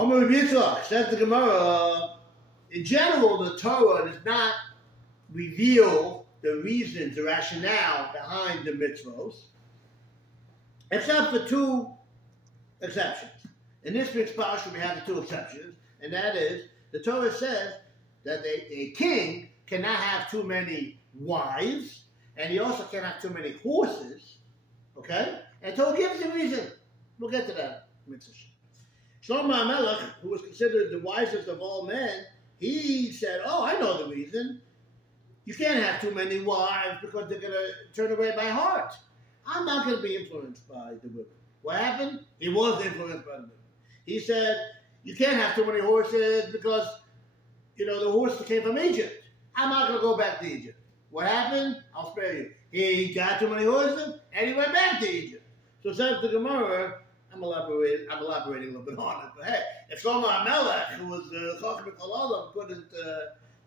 Omer Yitzchak, says the Gemara, in general, the Torah does not reveal the reasons, the rationale behind the mitzvos, except for two exceptions. In this week's parsha, we have the two exceptions, and that is, the Torah says that a king cannot have too many wives, and he also can't have too many horses, okay? And Torah gives a reason. We'll get to that mitzvah. Shlomo HaMelech, who was considered the wisest of all men, he said, oh, I know the reason. You can't have too many wives because they're going to turn away my heart. I'm not going to be influenced by the women. What happened? He was influenced by the women. He said, you can't have too many horses because, the horses came from Egypt. I'm not going to go back to Egypt. What happened? I'll spare you. He got too many horses and he went back to Egypt. So says the Gemara, I'm elaborating a little bit on it, but hey, if Shlomo HaMelech, who was Chacham Kol couldn't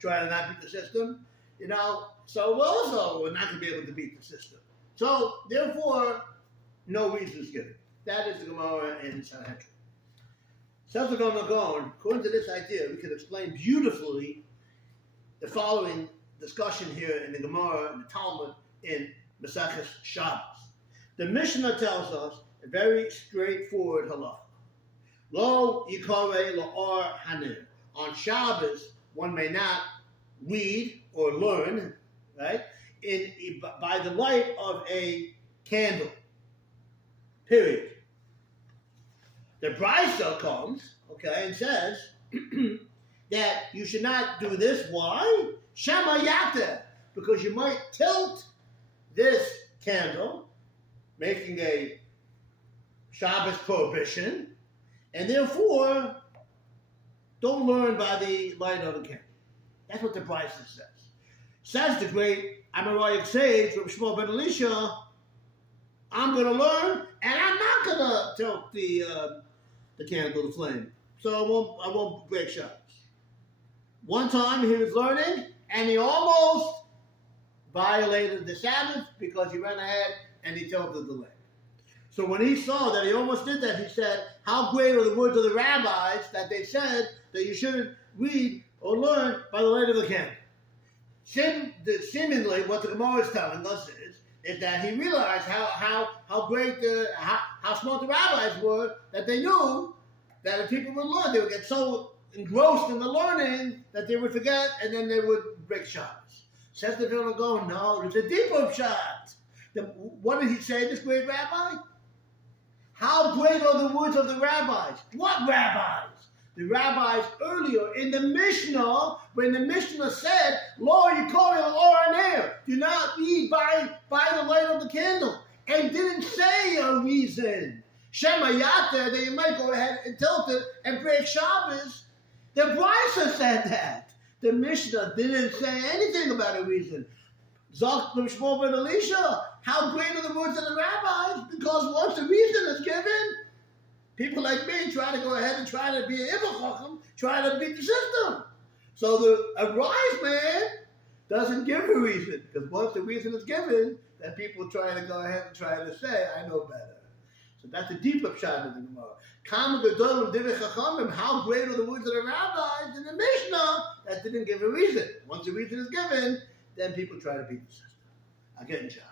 try to not beat the system, so also we're not going to be able to beat the system. So therefore, no reason is given. That is the Gemara in Sanhedrin. Says the Gaon, according to this idea, we can explain beautifully the following discussion here in the Gemara, in the Talmud, in Maseches Shabbos. The Mishnah tells us a very straightforward halacha. Lo yikare la'or hanir. On Shabbos, one may not read or learn, right, by the light of a candle. Period. The Brisa comes, and says that you should not do this. Why? Shema yata. Because you might tilt this candle, making a Shabbos prohibition, and therefore don't learn by the light of the candle. That's what the Brisa says. Says the great Amoraic sage from Shmuel ben Elisha, I'm going to learn, and I'm not going to tilt the candle, the flame. So I won't break Shabbos. One time he was learning, and he almost violated the Sabbath because he ran ahead and he tilted the lamp. So when he saw that he almost did that, he said, how great are the words of the rabbis that they said that you shouldn't read or learn by the light of the candle. Seemingly, what the Gemara is telling us is that he realized how great, how smart the rabbis were, that they knew that if people would learn, they would get so engrossed in the learning that they would forget, and then they would break Shabbos. Says the Vilna Gaon, no, there's a deeper shot. What did he say, this great rabbi? How great are the words of the rabbis? What rabbis? The rabbis earlier in the Mishnah, when the Mishnah said, Lo yikori l'or hanir, do not read by the light of the candle, and didn't say a reason. Shema yata, that you might go ahead and tilt it and break Shabbos. The Brisa said that. The Mishnah didn't say anything about a reason. Zok Shmuel ben Elisha, how great are the words of the rabbis? Because once the reason is given, people like me try to go ahead and try to be an Ibn Chacham, try to beat the system. So a wise man doesn't give a reason, because once the reason is given, then people try to go ahead and try to say, I know better. So that's a deeper shot of the Gemara. Kama Gedolim Divrei Chachamim, how great are the words of the rabbis in the Mishnah that didn't give a reason. Once the reason is given, then people try to beat the system. Again, John.